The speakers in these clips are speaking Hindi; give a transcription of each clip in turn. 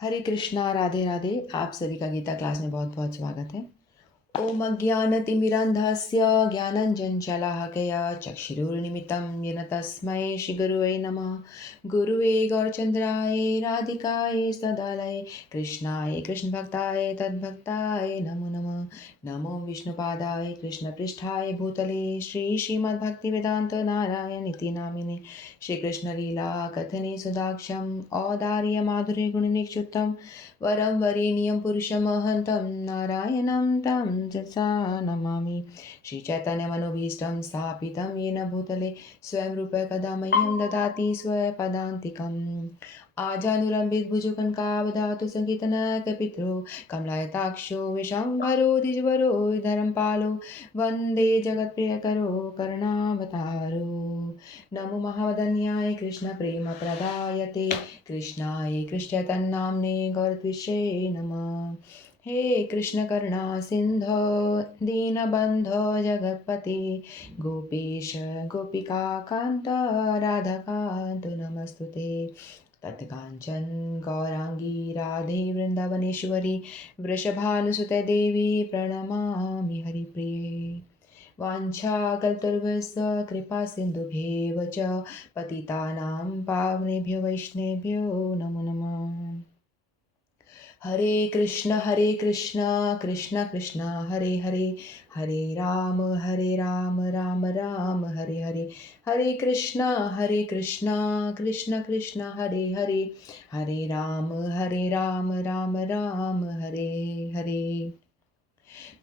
हरे कृष्णा, राधे राधे। आप सभी का गीता क्लास में बहुत बहुत स्वागत है। ॐ अज्ञानतिमिरान्धस्य ज्ञानञ्जनशलाकया चक्षुरुन्मिलितं येन तस्मै श्रीगुरुवे नमः। गुरुवे गौरचन्द्राय राधिकायै सदालये कृष्णाय कृष्णभक्ताय तद्भक्ताय नमो नमः। नमो विष्णुपादाय कृष्णपृष्ठाय भूतले श्रीमद्भक्तिवेदान्त नारायणीति नामिने श्रीकृष्णलीला कथने सुदाक्षं औदार्यमाधुर्यगुणनिक्षुतं वरं वरेण्यं पुरुषमहन्तं नारायणं तं जसा नमामि। श्रीचैतन्यमनोभीष्टं स्थापितं येन भूतले स्वयं रूप कदा मह्यं ददाति स्वपदान्तिकम्। आजानुलम्बितभुजगङ्कावधातु सङ्गीतनकपित्रो कमलायताक्षो विशम्भरो द्विजवरो धर्मपालो वन्दे जगत्प्रियकरो करुणावतारो। नमो महावदन्याय कृष्णप्रेमप्रदायते कृष्णाय कृष्णचैतन्यनाम्ने गौरद्विषे नमः। हे कृष्ण करुणा सिंधो दीनबन्धो जगत्पते गोपेश गोपिका कान्त राधाकान्त नमस्तुते। तत्काञ्चन गौराङ्गी राधे वृन्दावनेश्वरी वृषभानुसुते देवी प्रणमामि हरिप्रिये। वाञ्छाकल्पतरुभ्यश्च कृपा सिन्धुभ्येव च पतितानां पावनेभ्यो वैष्णवेभ्यो नमो नमः। हरे कृष्ण कृष्ण कृष्ण हरे हरे हरे राम राम राम हरे हरे। हरे कृष्ण कृष्ण कृष्ण हरे हरे हरे राम राम राम हरे हरे।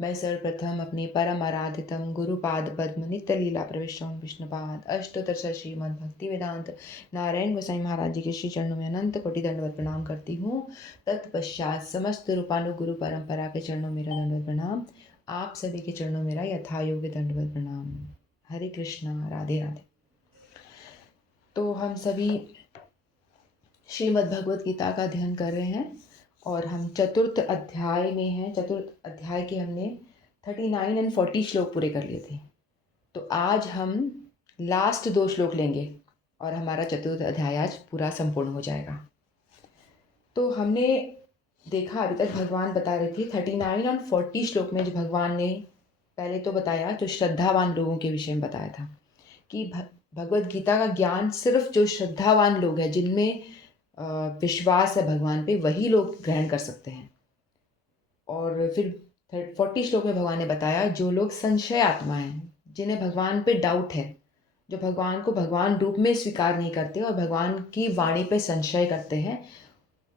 मैं सर्वप्रथम अपने परम आराधितम गुरुपाद पद्म नित्य लीला प्रविष्टम विष्णुपाद अष्टोत्तर श्रीमद् भक्ति वेदांत नारायण गोसाई महाराज जी के श्री चरणों में अनंत कोटि दंडवत प्रणाम करती हूँ। तत्पश्चात समस्त रूपानु गुरु परंपरा के चरणों मेरा दंडवत प्रणाम। आप सभी के चरणों मेरा यथायोग्य दंडवत प्रणाम। हरे कृष्णा, राधे राधे। तो हम सभी श्रीमद् भगवत गीता का अध्ययन कर रहे हैं और हम चतुर्थ अध्याय में हैं। चतुर्थ अध्याय के हमने 39 और 40 श्लोक पूरे कर लिए थे। तो आज हम लास्ट 2 श्लोक लेंगे और हमारा चतुर्थ अध्याय आज पूरा संपूर्ण हो जाएगा। तो हमने देखा अभी तक भगवान बता रहे थे 39 और 40 श्लोक में जो भगवान ने पहले तो बताया, जो श्रद्धावान लोगों के विषय में बताया था कि भगवत गीता का ज्ञान सिर्फ जो श्रद्धावान लोग हैं, जिनमें विश्वास है भगवान पे, वही लोग ग्रहण कर सकते हैं। और फिर 40 श्लोक में भगवान ने बताया जो लोग संशय आत्मा हैं, जिन्हें भगवान पे डाउट है, जो भगवान को भगवान रूप में स्वीकार नहीं करते और भगवान की वाणी पे संशय करते हैं,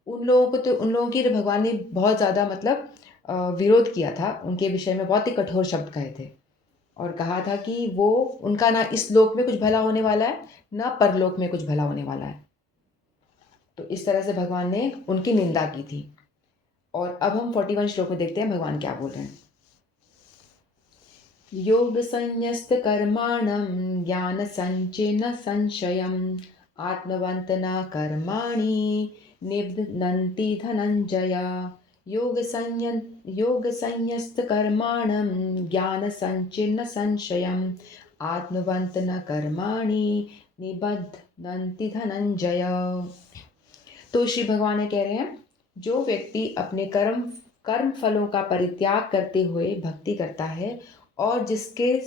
उन लोगों की तो भगवान ने बहुत ज़्यादा विरोध किया था। उनके विषय में बहुत ही कठोर शब्द कहे थे और कहा था कि वो उनका ना इस लोक में कुछ भला होने वाला है, ना परलोक में कुछ भला होने वाला है। तो इस तरह से भगवान ने उनकी निंदा की थी। और अब हम 41 श्लोक में देखते हैं भगवान क्या बोल रहे हैं। योग संन्यस्त कर्माणं ज्ञान संचेन संशयम् आत्मवन्त न कर्माणि निबध्नन्ति धनंजय। योग संन्यस्त कर्माणं ज्ञान संचेन संशयम् आत्मवन्त न कर्माणि निबध्नन्ति धनंजय। तो श्री भगवान कह रहे हैं, जो व्यक्ति अपने कर्म फलों का परित्याग करते हुए भक्ति करता है और जिसके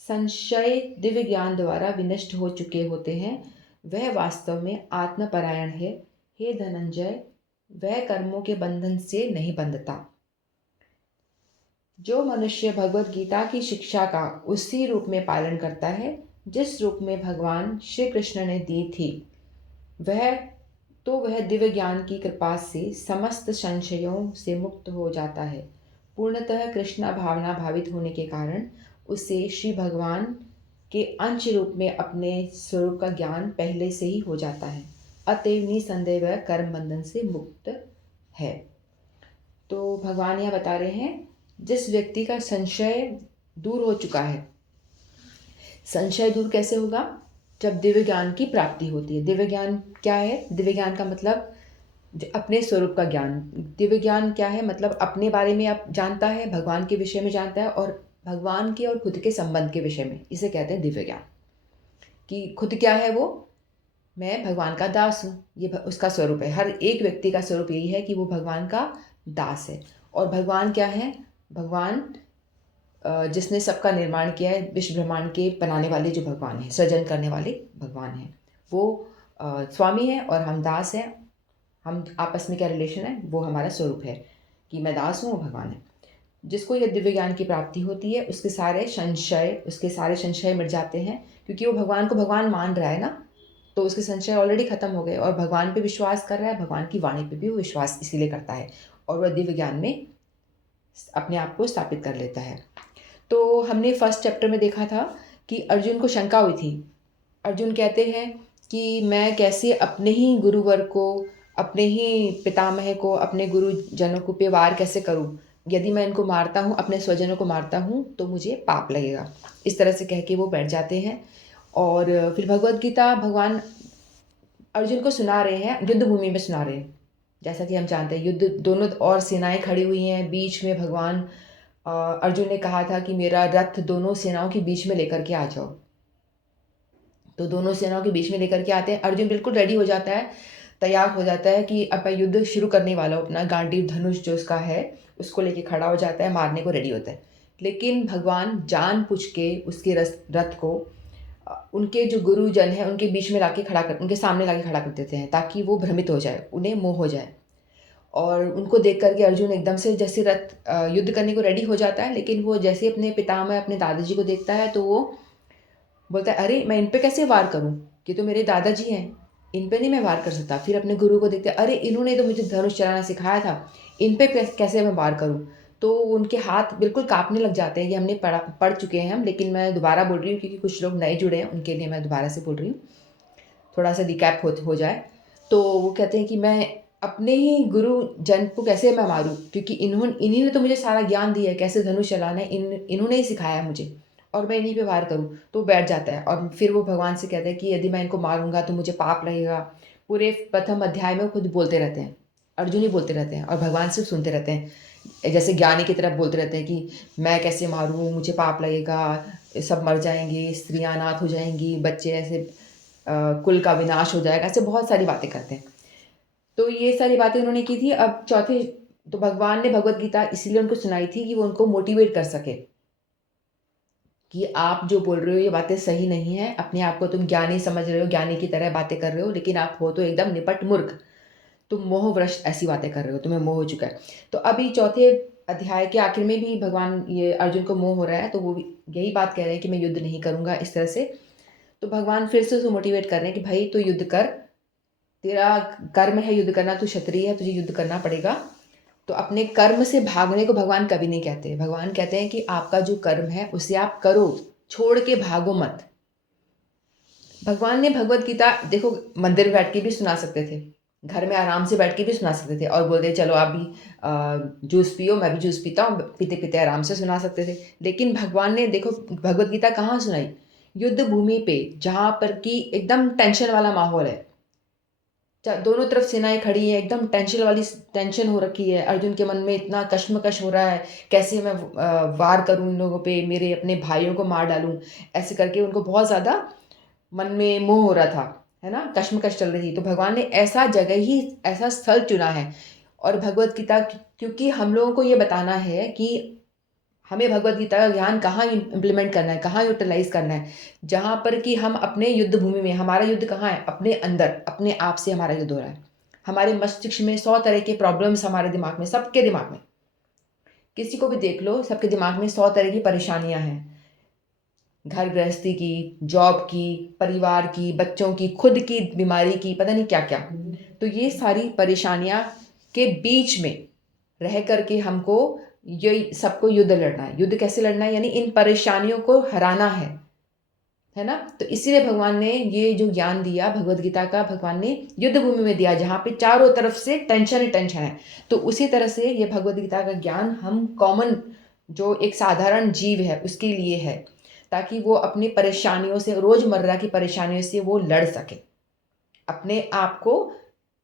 संशय दिव्य ज्ञान द्वारा विनष्ट हो चुके होते हैं, वह वास्तव में आत्मपरायण है। हे धनंजय, वह कर्मों के बंधन से नहीं बंधता। जो मनुष्य भगवत गीता की शिक्षा का उसी रूप में पालन करता है जिस रूप में भगवान श्री कृष्ण ने दी थी, वह दिव्य ज्ञान की कृपा से समस्त संशयों से मुक्त हो जाता है। पूर्णतः कृष्णा भावना भावित होने के कारण उसे श्री भगवान के अंश रूप में अपने स्वरूप का ज्ञान पहले से ही हो जाता है। अतएव निसंदेह वह कर्म बंधन से मुक्त है। तो भगवान यहाँ बता रहे हैं, जिस व्यक्ति का संशय दूर हो चुका है। संशय दूर कैसे होगा? जब दिव्य ज्ञान की प्राप्ति होती है। दिव्य ज्ञान क्या है? दिव्य ज्ञान का मतलब अपने स्वरूप का ज्ञान। दिव्य ज्ञान क्या है? मतलब अपने बारे में आप जानता है, भगवान के विषय में जानता है और भगवान के और खुद के संबंध के विषय में। इसे कहते हैं दिव्य ज्ञान। कि खुद क्या है वो, मैं भगवान का दास हूँ। ये उसका स्वरूप है। हर एक व्यक्ति का स्वरूप यही है कि वो भगवान का दास है। और भगवान क्या है? भगवान जिसने सबका निर्माण किया है, विश्व ब्रह्मांड के बनाने वाले जो भगवान हैं, सृजन करने वाले भगवान हैं, वो स्वामी हैं और हम दास हैं। हम आपस में क्या रिलेशन है? वो हमारा स्वरूप है कि मैं दास हूँ, वो भगवान है। जिसको ये दिव्य ज्ञान की प्राप्ति होती है, उसके सारे संशय मिट जाते हैं, क्योंकि वो भगवान को भगवान मान रहा है ना, तो उसके संशय ऑलरेडी खत्म हो गए और भगवान पे विश्वास कर रहा है, भगवान की वाणी पे भी वो विश्वास इसीलिए करता है और वह दिव्य ज्ञान में अपने आप को स्थापित कर लेता है। तो हमने फर्स्ट चैप्टर में देखा था कि अर्जुन को शंका हुई थी। अर्जुन कहते हैं कि मैं कैसे अपने ही गुरुवर को, अपने ही पितामह को, अपने गुरुजनों को पे वार कैसे करूं? यदि मैं इनको मारता हूँ, अपने स्वजनों को मारता हूँ, तो मुझे पाप लगेगा। इस तरह से कह के वो बैठ जाते हैं। और फिर भगवद गीता भगवान अर्जुन को सुना रहे हैं, युद्ध भूमि में सुना रहे हैं। जैसा कि हम जानते हैं, युद्ध दोनों और सेनाएं खड़ी हुई हैं, बीच में भगवान अर्जुन ने कहा था कि मेरा रथ दोनों सेनाओं के बीच में लेकर के आ जाओ। तो दोनों सेनाओं के बीच में लेकर के आते हैं। अर्जुन बिल्कुल रेडी हो जाता है, तैयार हो जाता है कि अब मैं युद्ध शुरू करने वाला हूँ। अपना गांडीव धनुष जो उसका है उसको लेके खड़ा हो जाता है, मारने को रेडी होता है। लेकिन भगवान जानबूझ के उसके रथ को उनके जो गुरुजन हैं उनके बीच में लाके खड़ा कर, उनके सामने लाके खड़ा कर देते हैं, ताकि वो भ्रमित हो जाए, उन्हें मोह हो जाए। और उनको देख करके अर्जुन एकदम से जैसे युद्ध करने को रेडी हो जाता है, लेकिन वो जैसे अपने पितामह अपने दादाजी को देखता है तो वो बोलता है, अरे मैं इन पे कैसे वार करूं? ये तो मेरे दादाजी हैं, इन पे नहीं मैं वार कर सकता। फिर अपने गुरु को देखते, अरे इन्होंने तो मुझे धनुष चलाना सिखाया था, इन पे कैसे मैं वार करूं? तो उनके हाथ बिल्कुल कांपने लग जाते हैं। ये हमने पढ़ चुके हैं हम, लेकिन मैं दोबारा बोल रही हूँ क्योंकि कुछ लोग नए जुड़े हैं, उनके लिए मैं दोबारा से बोल रही हूँ, थोड़ा सा रिकैप हो जाए। तो वो कहते हैं कि मैं अपने ही गुरु जन को कैसे मैं मारूं, क्योंकि इन्हीं ने तो मुझे सारा ज्ञान दिया है, कैसे धनुष चलाना है, इन्होंने ही सिखाया है मुझे, और मैं इन्हीं पे वार करूं। तो बैठ जाता है और फिर वो भगवान से कहता है कि यदि मैं इनको मारूंगा तो मुझे पाप लगेगा। पूरे प्रथम अध्याय में वो खुद बोलते रहते हैं, अर्जुन ही बोलते रहते हैं और भगवान सिर्फ सुनते रहते हैं, जैसे ज्ञानी की तरफ बोलते रहते हैं कि मैं कैसे मारूं, मुझे पाप लगेगा, सब मर जाएंगे, स्त्रियां अनाथ हो जाएंगी, बच्चे ऐसे कुल का विनाश हो जाएगा, ऐसे बहुत सारी बातें करते हैं। तो ये सारी बातें उन्होंने की थी। अब चौथे, तो भगवान ने भगवत गीता इसीलिए उनको सुनाई थी कि वो उनको मोटिवेट कर सके कि आप जो बोल रहे हो ये बातें सही नहीं है, अपने आप को तुम ज्ञानी समझ रहे हो, ज्ञानी की तरह बातें कर रहे हो, लेकिन आप हो तो एकदम निपट मूर्ख, तुम मोहवश ऐसी बातें कर रहे हो, तुम्हें मोह हो चुका है। तो अभी चौथे अध्याय के आखिर में भी भगवान, ये अर्जुन को मोह हो रहा है, तो वो भी यही बात कह रहे हैं कि मैं युद्ध नहीं करूंगा इस तरह से। तो भगवान फिर से उसको मोटिवेट कर रहे हैं कि भाई तू युद्ध कर, तेरा कर्म है युद्ध करना, तू क्षत्रिय है, तुझे युद्ध करना पड़ेगा। तो अपने कर्म से भागने को भगवान कभी नहीं कहते। भगवान कहते हैं कि आपका जो कर्म है उसे आप करो, छोड़ के भागो मत। भगवान ने भगवत गीता देखो मंदिर में बैठ के भी सुना सकते थे, घर में आराम से बैठ के भी सुना सकते थे और बोलते चलो आप भी जूस पियो, मैं भी जूस पीता हूँ, पीते पीते आराम से सुना सकते थे। लेकिन भगवान ने देखो भगवत गीता कहाँ सुनाई? युद्ध भूमि पे, जहाँ पर कि एकदम टेंशन वाला माहौल है, दोनों तरफ सेनाएं खड़ी हैं, एकदम टेंशन हो रखी है। अर्जुन के मन में इतना कश्मकश हो रहा है, कैसे मैं वार करूं इन लोगों पे, मेरे अपने भाइयों को मार डालूं, ऐसे करके उनको बहुत ज़्यादा मन में मोह हो रहा था, है ना, कश्मकश चल रही थी। तो भगवान ने ऐसा जगह ही, ऐसा स्थल चुना है। और भगवत गीता, क्योंकि हम लोगों को ये बताना है कि हमें भगवत गीता का ज्ञान कहाँ इम्प्लीमेंट करना है, कहाँ यूटिलाइज करना है, जहाँ पर कि हम अपने युद्ध भूमि में, हमारा युद्ध कहाँ है? अपने अंदर, अपने आप से हमारा युद्ध हो रहा है। हमारे मस्तिष्क में 100 तरह के प्रॉब्लम्स, हमारे दिमाग में, सबके दिमाग में, किसी को भी देख लो, सबके दिमाग में 100 तरह की परेशानियां हैं, घर गृहस्थी की, जॉब की, परिवार की, बच्चों की, खुद की बीमारी की, पता नहीं क्या क्या। तो ये सारी परेशानियां के बीच में रह करके हमको ये सबको युद्ध लड़ना है। युद्ध कैसे लड़ना है? यानी इन परेशानियों को हराना है ना। तो इसीलिए भगवान ने ये जो ज्ञान दिया भगवत गीता का, भगवान ने युद्ध भूमि में दिया, जहाँ पे चारों तरफ से टेंशन ही टेंशन है। तो उसी तरह से ये भगवत गीता का ज्ञान हम कॉमन, जो एक साधारण जीव है उसके लिए है, ताकि वो अपनी परेशानियों से, रोजमर्रा की परेशानियों से वो लड़ सके, अपने आप को,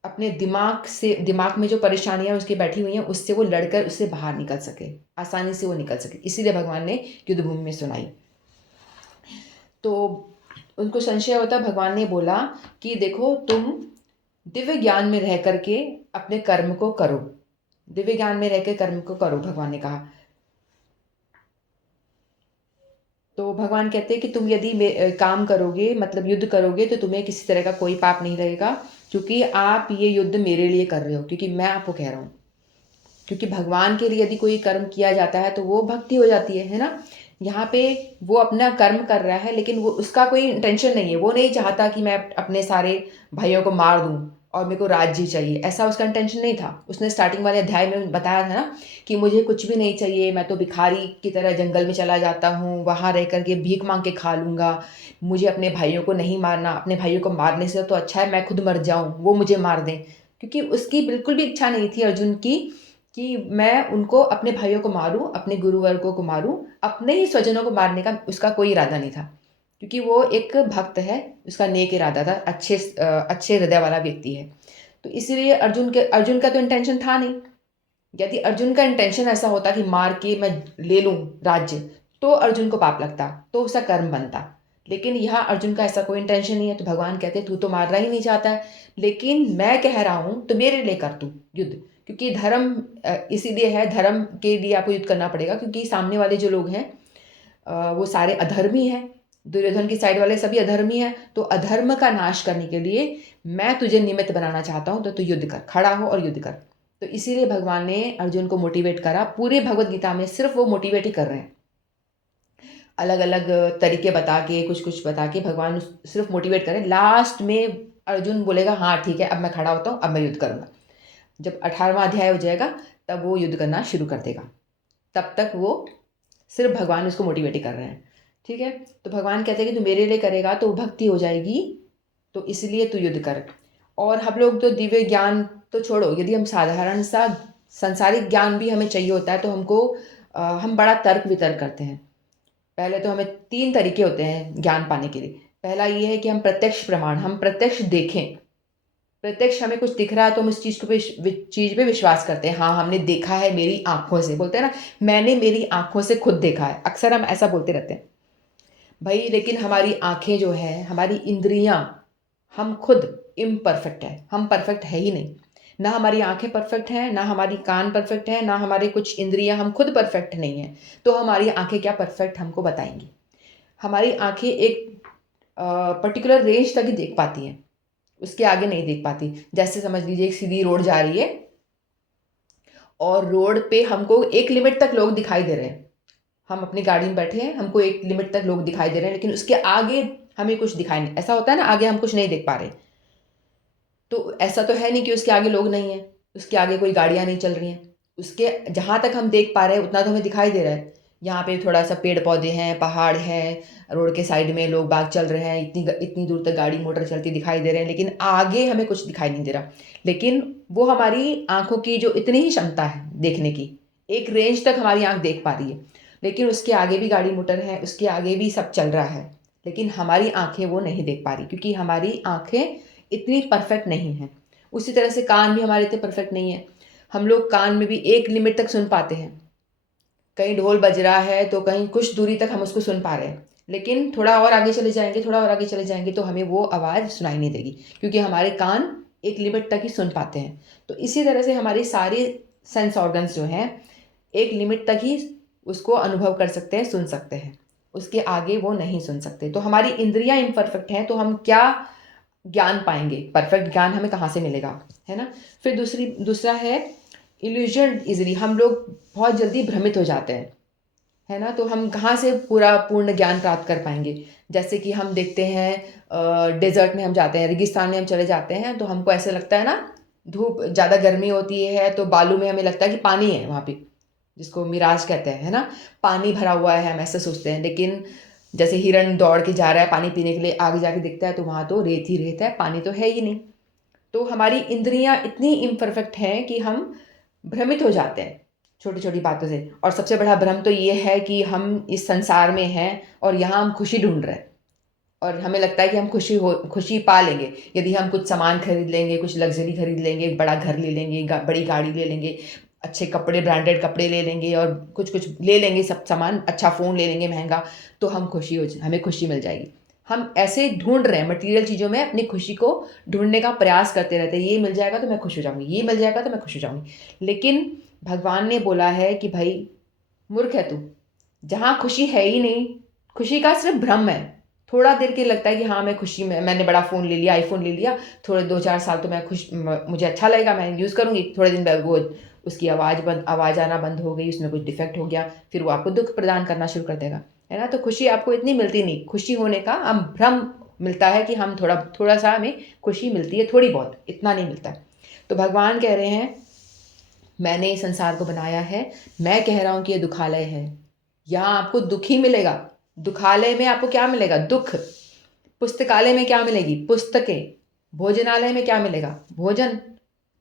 अपने दिमाग से, दिमाग में जो परेशानियां उसकी बैठी हुई हैं उससे वो लड़कर उससे बाहर निकल सके, आसानी से वो निकल सके। इसीलिए भगवान ने युद्ध भूमि में सुनाई। तो उनको संशय होता, भगवान ने बोला कि देखो तुम दिव्य ज्ञान में रह करके अपने कर्म को करो, दिव्य ज्ञान में रह के कर्म को करो, भगवान ने कहा। तो भगवान कहते हैं कि तुम यदि काम करोगे, मतलब युद्ध करोगे, तो तुम्हें किसी तरह का कोई पाप नहीं रहेगा, क्योंकि आप ये युद्ध मेरे लिए कर रहे हो, क्योंकि मैं आपको कह रहा हूँ। क्योंकि भगवान के लिए यदि कोई कर्म किया जाता है तो वो भक्ति हो जाती है ना। यहाँ पे वो अपना कर्म कर रहा है, लेकिन वो उसका कोई इंटेंशन नहीं है, वो नहीं चाहता कि मैं अपने सारे भाइयों को मार दूँ और मेरे को राज्य चाहिए, ऐसा उसका इंटेंशन नहीं था। उसने स्टार्टिंग वाले अध्याय में बताया था ना कि मुझे कुछ भी नहीं चाहिए, मैं तो भिखारी की तरह जंगल में चला जाता हूँ, वहाँ रह करके भीख मांग के खा लूँगा, मुझे अपने भाइयों को नहीं मारना, अपने भाइयों को मारने से तो अच्छा है मैं खुद मर जाऊँ, वो मुझे मार दें। क्योंकि उसकी बिल्कुल भी इच्छा नहीं थी अर्जुन की कि मैं उनको, अपने भाइयों को मारूँ, अपने गुरुवर्गों को मारूँ, अपने ही स्वजनों को मारने का उसका कोई इरादा नहीं था। क्योंकि वो एक भक्त है, उसका नेक इरादा था, अच्छे हृदय वाला व्यक्ति है। तो इसीलिए अर्जुन का तो इंटेंशन था नहीं। यदि अर्जुन का इंटेंशन ऐसा होता कि मार के मैं ले लूँ राज्य, तो अर्जुन को पाप लगता, तो उसका कर्म बनता। लेकिन यहाँ अर्जुन का ऐसा कोई इंटेंशन नहीं है, तो भगवान कहते तू तो मारना ही नहीं चाहता है, लेकिन मैं कह रहा हूँ तो मेरे लिए कर तू युद्ध। क्योंकि धर्म इसीलिए है, धर्म के लिए आपको युद्ध करना पड़ेगा, क्योंकि सामने वाले जो लोग हैं वो सारे अधर्मी हैं। दुर्योधन की साइड वाले सभी अधर्मी हैं, तो अधर्म का नाश करने के लिए मैं तुझे निमित्त बनाना चाहता हूँ, तो तू युद्ध कर, खड़ा हो और युद्ध कर। तो इसीलिए भगवान ने अर्जुन को मोटिवेट करा। पूरे भगवत गीता में सिर्फ वो मोटिवेट ही कर रहे हैं, अलग अलग तरीके बता के, कुछ कुछ बता के भगवान सिर्फ मोटिवेट करें। लास्ट में अर्जुन बोलेगा हाँ ठीक है, अब मैं खड़ा होता हूँ, अब मैं युद्ध करूँगा। जब 18वां अध्याय हो जाएगा तब वो युद्ध करना शुरू कर देगा। तब तक वो सिर्फ भगवान उसको मोटिवेट ही कर रहे हैं, ठीक है। तो भगवान कहते हैं कि तू मेरे लिए करेगा तो भक्ति हो जाएगी, तो इसलिए तू युद्ध कर। और हम लोग तो दिव्य ज्ञान तो छोड़ो, यदि हम साधारण सा संसारिक ज्ञान भी हमें चाहिए होता है तो हमको हम बड़ा तर्क वितर्क करते हैं। पहले तो हमें 3 तरीके होते हैं ज्ञान पाने के लिए। पहला ये है कि हम प्रत्यक्ष प्रमाण, हम प्रत्यक्ष देखें, प्रत्यक्ष हमें कुछ दिख रहा है तो हम उस चीज़ पे विश्वास करते हैं। हाँ, हमने देखा है मेरी आँखों से, बोलते हैं ना, मैंने मेरी आँखों से खुद देखा है, अक्सर हम ऐसा बोलते रहते हैं। भई लेकिन हमारी आँखें जो हैं, हमारी इंद्रियाँ, हम खुद इम्परफेक्ट हैं, हम परफेक्ट है ही नहीं। ना हमारी आँखें परफेक्ट हैं, ना हमारी कान परफेक्ट हैं, ना हमारे कुछ इंद्रियाँ, हम खुद परफेक्ट नहीं हैं। तो हमारी आँखें क्या परफेक्ट हमको बताएँगी? हमारी आँखें एक पर्टिकुलर रेंज तक ही देख पाती हैं, उसके आगे नहीं देख पाती। जैसे समझ लीजिए एक सीधी रोड जा रही है और रोड पे हमको एक लिमिट तक लोग दिखाई दे रहे हैं। हम अपनी गाड़ी में बैठे हैं, हमको एक लिमिट तक लोग दिखाई दे रहे हैं, लेकिन उसके आगे हमें कुछ दिखाई नहीं, ऐसा होता है ना, आगे हम कुछ नहीं देख पा रहे। तो ऐसा तो है नहीं कि उसके आगे लोग नहीं हैं, उसके आगे कोई गाड़ियाँ नहीं चल रही हैं। उसके जहाँ तक हम देख पा रहे हैं उतना तो हमें दिखाई दे रहा है। यहाँ पे थोड़ा-सा पेड़-पौधे हैं, पहाड़ हैं, रोड के साइड में लोग बाग चल रहे हैं, इतनी दूर तक गाड़ी मोटर चलती दिखाई दे रहे हैं, लेकिन आगे हमें कुछ दिखाई नहीं दे रहा। लेकिन वो हमारी आँखों की जो इतनी ही क्षमता है देखने की, एक रेंज तक हमारी आँख देख पा रही है। लेकिन उसके आगे भी गाड़ी मोटर है, उसके आगे भी सब चल रहा है, लेकिन हमारी आँखें वो नहीं देख पा रही, क्योंकि हमारी आँखें इतनी परफेक्ट नहीं हैं। उसी तरह से कान भी हमारे इतने परफेक्ट नहीं है। हम लोग कान में भी एक लिमिट तक सुन पाते हैं। कहीं ढोल बज रहा है तो कहीं कुछ दूरी तक हम उसको सुन पा रहे हैं। लेकिन थोड़ा और आगे चले जाएँगे, थोड़ा और आगे चले जाएँगे तो हमें वो आवाज़ सुनाई नहीं देगी, क्योंकि हमारे कान एक लिमिट तक ही सुन पाते हैं। तो इसी तरह से हमारी सारी सेंस ऑर्गन्स जो हैं, एक लिमिट तक ही उसको अनुभव कर सकते हैं, सुन सकते हैं। उसके आगे वो नहीं सुन सकते। तो हमारी इंद्रियाँ इम्परफेक्ट हैं, तो हम क्या ज्ञान पाएँगे? परफेक्ट ज्ञान हमें कहाँ से मिलेगा, है ना? फिर दूसरा है इल्यूज़न ईज़िली, हम लोग बहुत जल्दी भ्रमित हो जाते हैं, है ना? तो हम कहाँ से पूरा पूर्ण ज्ञान प्राप्त कर पाएँगे? जैसे कि हम देखते हैं डेज़र्ट में हम जाते हैं, रेगिस्तान में हम चले जाते हैं, तो हमको ऐसा लगता है ना, धूप ज़्यादा गर्मी होती है, तो बालू में हमें लगता है कि पानी है वहाँ पे, जिसको मिराज कहते हैं, है ना? पानी भरा हुआ है, हम ऐसा सोचते हैं, लेकिन जैसे हिरन दौड़ के जा रहा है पानी पीने के लिए, आगे जाके देखता है तो वहाँ तो रेत ही रेत है, पानी तो है ही नहीं। तो हमारी इंद्रियाँ इतनी इम्परफेक्ट हैं कि हम भ्रमित हो जाते हैं छोटी-छोटी बातों से। और सबसे बड़ा भ्रम तो ये है कि हम इस संसार में हैं और यहाँ हम खुशी ढूँढ रहे हैं, और हमें लगता है कि हम खुशी पा लेंगे यदि हम कुछ सामान खरीद लेंगे, कुछ लग्ज़री खरीद लेंगे, एक बड़ा घर ले लेंगे, बड़ी गाड़ी ले लेंगे, अच्छे कपड़े, ब्रांडेड कपड़े ले लेंगे और कुछ-कुछ ले लेंगे सब सामान, अच्छा फ़ोन ले लेंगे महँगा, तो हमें खुशी मिल जाएगी। हम ऐसे ढूंढ रहे हैं मटेरियल चीज़ों में, अपनी खुशी को ढूंढने का प्रयास करते रहते हैं, ये मिल जाएगा तो मैं खुश हो जाऊंगी, ये मिल जाएगा तो मैं खुश हो जाऊंगी। लेकिन भगवान ने बोला है कि भाई मूर्ख है तू, जहाँ खुशी है ही नहीं, खुशी का सिर्फ भ्रम है। थोड़ा देर के लगता है कि हाँ मैं खुशी में, मैंने बड़ा फ़ोन ले लिया, आईफोन ले लिया, थोड़े 2-4 साल तो मैं मुझे अच्छा लगेगा, मैं यूज़ करूँगी, थोड़े दिन बाद वो उसकी आवाज़ आना बंद हो गई, उसमें कुछ डिफेक्ट हो गया, फिर वो आपको दुख प्रदान करना शुरू कर देगा, है ना? तो खुशी आपको इतनी मिलती नहीं, खुशी होने का हम भ्रम मिलता है कि हम थोड़ा सा हमें खुशी मिलती है, थोड़ी बहुत, इतना नहीं मिलता। तो भगवान कह रहे हैं मैंने इस संसार को बनाया है, मैं कह रहा हूँ कि ये दुखालय है, यहाँ आपको दुख ही मिलेगा। दुखालय में आपको क्या मिलेगा? दुख। पुस्तकालय में क्या मिलेगी? पुस्तकें। भोजनालय में क्या मिलेगा? भोजन।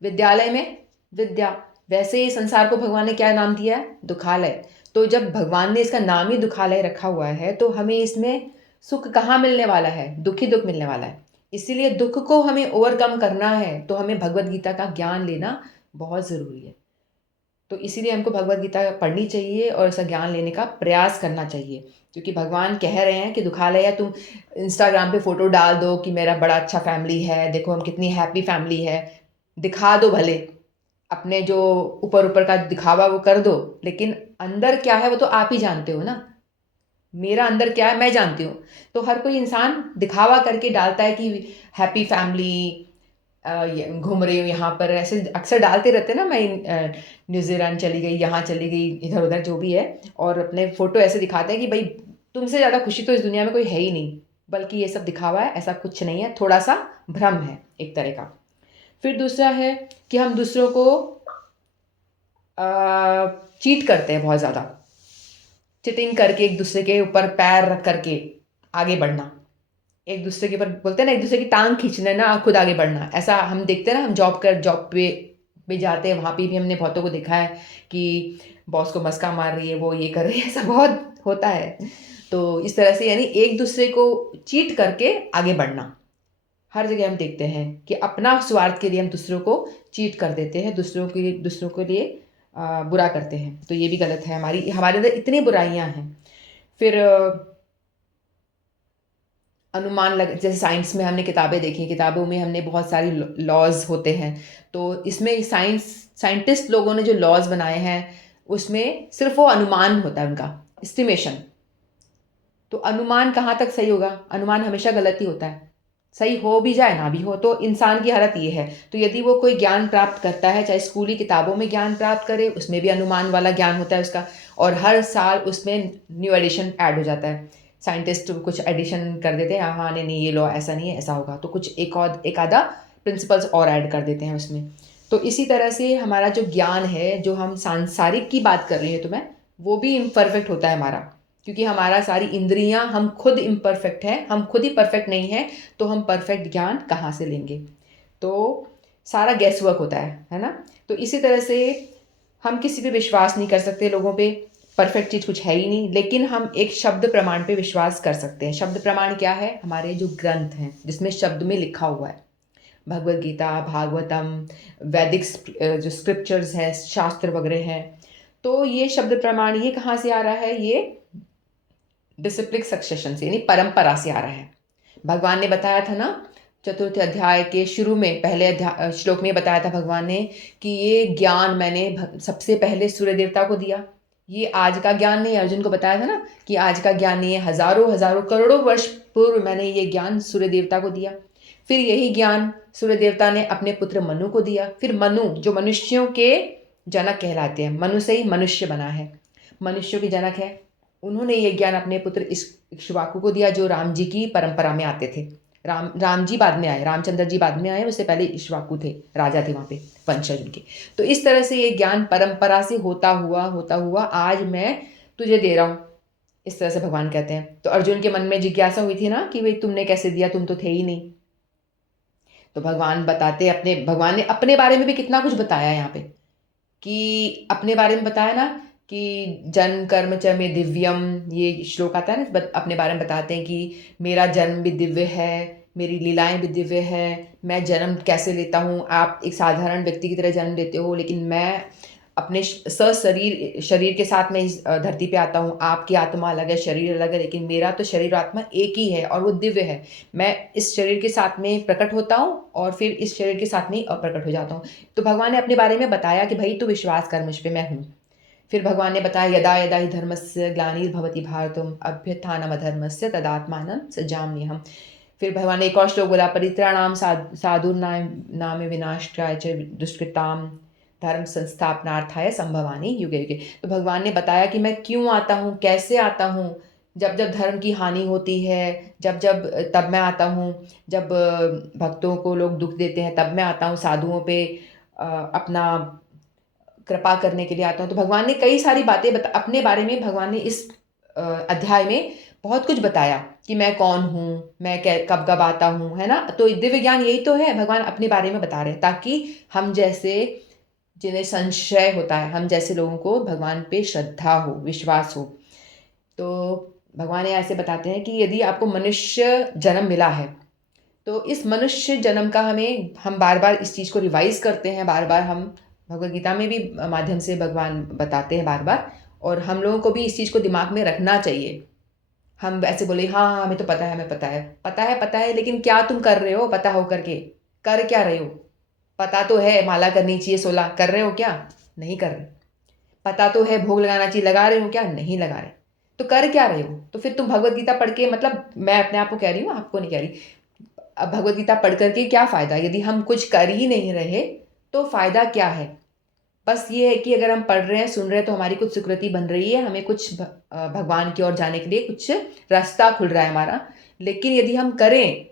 विद्यालय में विद्या। वैसे ही संसार को भगवान ने क्या नाम दिया है? दुखालय। तो जब भगवान ने इसका नाम ही दुखालय रखा हुआ है तो हमें इसमें सुख कहाँ मिलने वाला है? दुख ही दुख मिलने वाला है। इसीलिए दुख को हमें ओवरकम करना है तो हमें भगवत गीता का ज्ञान लेना बहुत ज़रूरी है। तो इसीलिए हमको भगवत गीता पढ़नी चाहिए और ऐसा ज्ञान लेने का प्रयास करना चाहिए, क्योंकि भगवान कह रहे हैं कि दुखालय है, तुम इंस्टाग्राम पे फ़ोटो डाल दो कि मेरा बड़ा अच्छा फैमिली है, देखो हम कितनी हैप्पी फैमिली है, दिखा दो भले, अपने जो ऊपर-ऊपर का दिखावा वो कर दो, लेकिन अंदर क्या है वो तो आप ही जानते हो ना। मेरा अंदर क्या है मैं जानती हूँ। तो हर कोई इंसान दिखावा करके डालता है कि हैप्पी फैमिली, घूम रही हूँ यहाँ पर, ऐसे अक्सर डालते रहते हैं ना, मैं न्यूज़ीलैंड चली गई, यहाँ चली गई, इधर-उधर जो भी है, और अपने फ़ोटो ऐसे दिखाते हैं कि भई तुमसे ज़्यादा खुशी तो इस दुनिया में कोई है ही नहीं, बल्कि ये सब दिखावा है, ऐसा कुछ नहीं है, थोड़ा-सा भ्रम है एक तरह का। फिर दूसरा है कि हम दूसरों को चीट करते हैं बहुत ज़्यादा। चीटिंग करके एक दूसरे के ऊपर पैर रख कर के आगे बढ़ना। एक दूसरे के ऊपर बोलते हैं ना, एक दूसरे की टाँग खींचना ना, खुद आगे बढ़ना। ऐसा हम देखते हैं ना, हम जॉब पे जाते हैं, वहाँ पे भी हमने बहुतों को देखा है कि बॉस को मस्का मार रही है, वो ये कर रही है, ऐसा बहुत होता है। तो इस तरह से यानी एक दूसरे को चीट करके आगे बढ़ना। हर जगह हम देखते हैं कि अपना स्वार्थ के लिए हम दूसरों को चीट कर देते हैं, दूसरों के लिए बुरा करते हैं। तो ये भी गलत है, हमारे अंदर इतनी बुराइयाँ हैं। फिर अनुमान लग जैसे साइंस में हमने किताबें देखी, किताबों में हमने बहुत सारी लॉज़ होते हैं, तो इसमें साइंटिस्ट लोगों ने जो लॉज़ बनाए हैं, उसमें सिर्फ़ वो अनुमान होता है उनका, एस्टिमेशन। तो अनुमान कहाँ तक सही होगा? अनुमान हमेशा गलत ही होता है। सही हो भी जाए, ना भी हो, तो इंसान की हालत ये है। तो यदि वो कोई ज्ञान प्राप्त करता है, चाहे स्कूली किताबों में ज्ञान प्राप्त करे, उसमें भी अनुमान वाला ज्ञान होता है उसका, और हर साल उसमें न्यू एडिशन ऐड हो जाता है। साइंटिस्ट कुछ एडिशन कर देते हैं, हाँ, नहीं, नहीं, ये लॉ ऐसा नहीं है, ऐसा होगा। तो कुछ एक आधा प्रिंसिपल्स और ऐड कर देते हैं उसमें। तो इसी तरह से हमारा जो ज्ञान है, जो हम सांसारिक की बात कर रही हूँ तो मैं, वो भी इम्परफेक्ट होता है हमारा। क्योंकि हमारा सारी इंद्रियां, हम खुद इम्परफेक्ट हैं, हम खुद ही परफेक्ट नहीं हैं, तो हम परफेक्ट ज्ञान कहाँ से लेंगे? तो सारा गैस वर्क होता है ना? तो इसी तरह से हम किसी पे विश्वास नहीं कर सकते, लोगों पे, परफेक्ट चीज़ कुछ है ही नहीं, लेकिन हम एक शब्द प्रमाण पे विश्वास कर सकते हैं। शब्द प्रमाण क्या है? हमारे जो ग्रंथ हैं, जिसमें शब्द में लिखा हुआ है। भगवद गीता, भागवतम, वैदिक जो स्क्रिप्चर्स हैं, शास्त्र वगैरह हैं। तो ये शब्द प्रमाण, ये कहाँ से आ रहा है? ये डिसिप्लिक सक्सेशन से, यानी परंपरा से आ रहा है। भगवान ने बताया था ना, चतुर्थ अध्याय के शुरू में, पहले श्लोक में बताया था भगवान ने कि ये ज्ञान मैंने सबसे पहले सूर्य देवता को दिया। ये आज का ज्ञान नहीं, अर्जुन को बताया था ना कि आज का ज्ञान नहीं है, हजारों हजारों करोड़ों वर्ष पूर्व मैंने ये ज्ञान सूर्य देवता को दिया। फिर यही ज्ञान सूर्य देवता ने अपने पुत्र मनु को दिया। फिर मनु, जो मनुष्यों के जनक कहलाते हैं, मनु से ही मनुष्य बना है, मनुष्यों के जनक है, उन्होंने ये ज्ञान अपने पुत्र इक्ष्वाकु को दिया, जो राम जी की परंपरा में आते थे। राम जी बाद में आए, रामचंद्र जी बाद में आए, उससे पहले इक्ष्वाकु थे, राजा थे वहाँ पे, वंशज उनके। तो इस तरह से ये ज्ञान परंपरा से होता हुआ आज मैं तुझे दे रहा हूँ, इस तरह से भगवान कहते हैं। तो अर्जुन के मन में जिज्ञासा हुई थी ना कि भाई तुमने कैसे दिया, तुम तो थे ही नहीं। तो भगवान ने अपने बारे में भी कितना कुछ बताया यहाँ पे, कि अपने बारे में बताया ना कि जन्म कर्म च में दिव्यम, ये श्लोक आता है ना, अपने बारे में बताते हैं कि मेरा जन्म भी दिव्य है, मेरी लीलाएं भी दिव्य है, मैं जन्म कैसे लेता हूँ, आप एक साधारण व्यक्ति की तरह जन्म लेते हो, लेकिन मैं अपने शरीर के साथ मैं इस धरती पे आता हूँ। आपकी आत्मा अलग है, शरीर अलग है, लेकिन मेरा तो शरीर और आत्मा एक ही है और वो दिव्य है। मैं इस शरीर के साथ में प्रकट होता हूँ और फिर इस शरीर के साथ में ही अप्रकट हो जाता हूँ। तो भगवान ने अपने बारे में बताया कि भई तू विश्वास कर मुझ पे, मैं हूँ। फिर भगवान ने बताया यदा यदा हि धर्मस्य ग्लानिर्भवति भारत अभ्युत्थानमधर्मस्य तदात्मानं सृजाम्यहम्। फिर भगवान ने एक और श्लोक बोला परित्राणाम साधुर्नाम नाम विनाशाय च दुष्कृताम धर्म संस्थापनार्थाय संभवानी युगे युगे। तो भगवान ने बताया कि मैं क्यों आता हूँ, कैसे आता हूँ। जब जब धर्म की हानि होती है, जब जब तब मैं आता हूँ। जब भक्तों को लोग दुख देते हैं तब मैं आता हूँ। साधुओं पे अपना कृपा करने के लिए आता हूँ। तो भगवान ने कई सारी बातें अपने बारे में भगवान ने इस अध्याय में बहुत कुछ बताया कि मैं कौन हूँ, मैं कब कब आता हूँ, है ना। तो दिव्य ज्ञान यही तो है, भगवान अपने बारे में बता रहे हैं ताकि हम जैसे जिन्हें संशय होता है, हम जैसे लोगों को भगवान पे श्रद्धा हो, विश्वास हो। तो भगवान ये ऐसे बताते हैं कि यदि आपको मनुष्य जन्म मिला है तो इस मनुष्य जन्म का हम बार बार इस चीज़ को रिवाइज करते हैं, बार बार हम भगवद गीता में भी माध्यम से भगवान बताते हैं बार बार। और हम लोगों को भी इस चीज़ को दिमाग में रखना चाहिए। हम ऐसे बोले हाँ हाँ हमें तो पता है, हमें पता है, पता है, पता है, लेकिन क्या तुम कर रहे हो पता हो करके? कर क्या रहे हो? पता तो है माला करनी चाहिए 16, कर रहे हो क्या? नहीं कर रहे। पता तो है भोग लगाना चाहिए, लगा रहे हो क्या? नहीं लगा रहे। तो कर क्या रहे हो? तो फिर तुम भगवद गीता पढ़ के, मतलब मैं अपने आप को कह रही हूँ, आपको नहीं कह रही। अब भगवद गीता पढ़ करके क्या फ़ायदा यदि हम कुछ कर ही नहीं रहे, तो फ़ायदा क्या है? बस ये है कि अगर हम पढ़ रहे हैं, सुन रहे हैं तो हमारी कुछ सुकृति बन रही है, हमें कुछ भगवान की ओर जाने के लिए कुछ रास्ता खुल रहा है हमारा। लेकिन यदि हम करें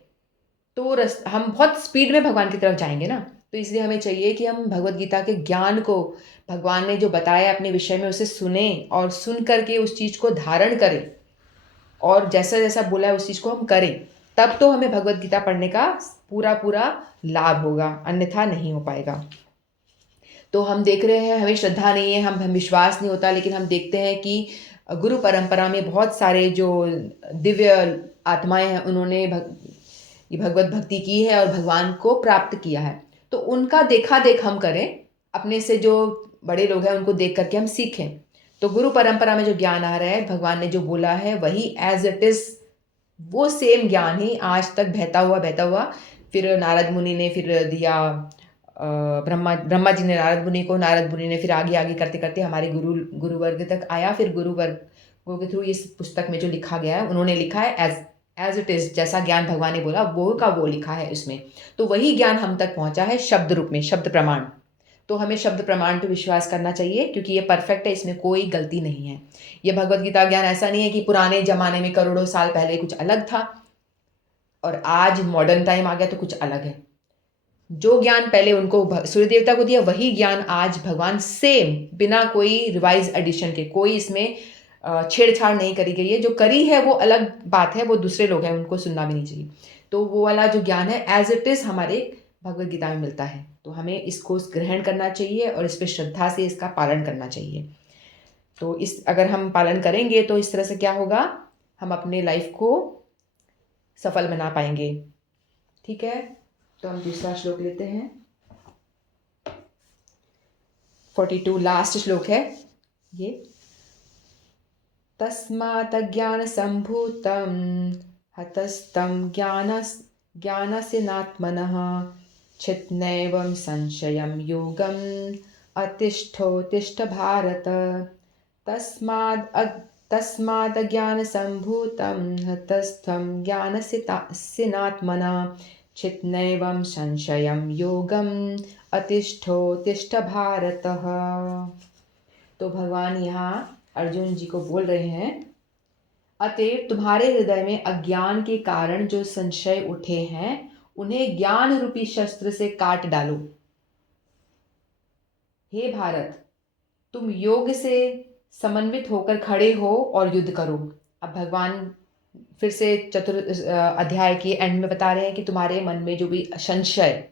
तो हम बहुत स्पीड में भगवान की तरफ जाएँगे ना। तो इसलिए हमें चाहिए कि हम भगवद गीता के ज्ञान को, भगवान ने जो बताया अपने विषय में उसे सुनें और सुन कर के उस चीज़ को धारण करें और जैसा-जैसा बोला है उस चीज़ को हम करें। तब तो हमें भगवद गीता पढ़ने का पूरा-पूरा लाभ होगा, अन्यथा नहीं हो पाएगा। तो हम देख रहे हैं हमें श्रद्धा नहीं है, हम विश्वास नहीं होता, लेकिन हम देखते हैं कि गुरु परंपरा में बहुत सारे जो दिव्य आत्माएँ हैं उन्होंने ये भगवत भक्ति की है और भगवान को प्राप्त किया है। तो उनका देखा-देख हम करें, अपने से जो बड़े लोग हैं उनको देख कर के हम सीखें। तो गुरु परंपरा में जो ज्ञान आ रहा है, भगवान ने जो बोला है वही एज़ इट इज़ वो सेम ज्ञान ही आज तक बहता हुआ फिर नारद मुनि ने फिर दिया। ब्रह्मा जी ने नारद मुनि को, नारद मुनि ने फिर आगे-आगे करते-करते हमारे गुरु वर्ग तक आया। फिर गुरु वर्गों के थ्रू इस पुस्तक में जो लिखा गया है, उन्होंने लिखा है एज़ एज़ इट इज़, जैसा ज्ञान भगवान ने बोला वो का वो लिखा है इसमें। तो वही ज्ञान हम तक पहुँचा है शब्द रूप में, शब्द प्रमाण। तो हमें शब्द प्रमाण पे विश्वास करना चाहिए क्योंकि ये परफेक्ट है, इसमें कोई गलती नहीं है। ये भगवद गीता ज्ञान ऐसा नहीं है कि पुराने ज़माने में करोड़ों साल पहले कुछ अलग था और आज मॉडर्न टाइम आ गया तो कुछ अलग है। जो ज्ञान पहले उनको सूर्य देवता को दिया वही ज्ञान आज भगवान सेम, बिना कोई रिवाइज एडिशन के, कोई इसमें छेड़छाड़ नहीं करी गई है। जो करी है वो अलग बात है, वो दूसरे लोग हैं, उनको सुनना भी नहीं चाहिए। तो वो वाला जो ज्ञान है एज इट इज़ हमारे भगवद गीता में मिलता है। तो हमें इसको ग्रहण करना चाहिए और इस पे श्रद्धा से इसका पालन करना चाहिए। तो इस अगर हम पालन करेंगे तो इस तरह से क्या होगा, हम अपने लाइफ को सफल बना पाएँगे। ठीक है? तो हम दूसरा श्लोक लेते हैं। 42 लास्ट श्लोक है ये। तस्मात् ज्ञानसम्भूतं हतस्तं ज्ञानस्य नात्मनः छित्नैवं संशयं योगम् अतिष्ठोत्तिष्ठ भारत। तस्माद् ज्ञानसम्भूतं हतस्थं ज्ञानस्य नात्मनः छित्नैवं संशयं योगम् अतिष्ठोत्तिष्ठ भारतः। तो भगवान यहाँ अर्जुन जी को बोल रहे हैं, अतएव तुम्हारे हृदय में अज्ञान के कारण जो संशय उठे हैं उन्हें ज्ञान रूपी शस्त्र से काट डालो। हे भारत, तुम योग से समन्वित होकर खड़े हो और युद्ध करो। अब भगवान फिर से अध्याय के एंड में बता रहे हैं कि तुम्हारे मन में जो भी संशय,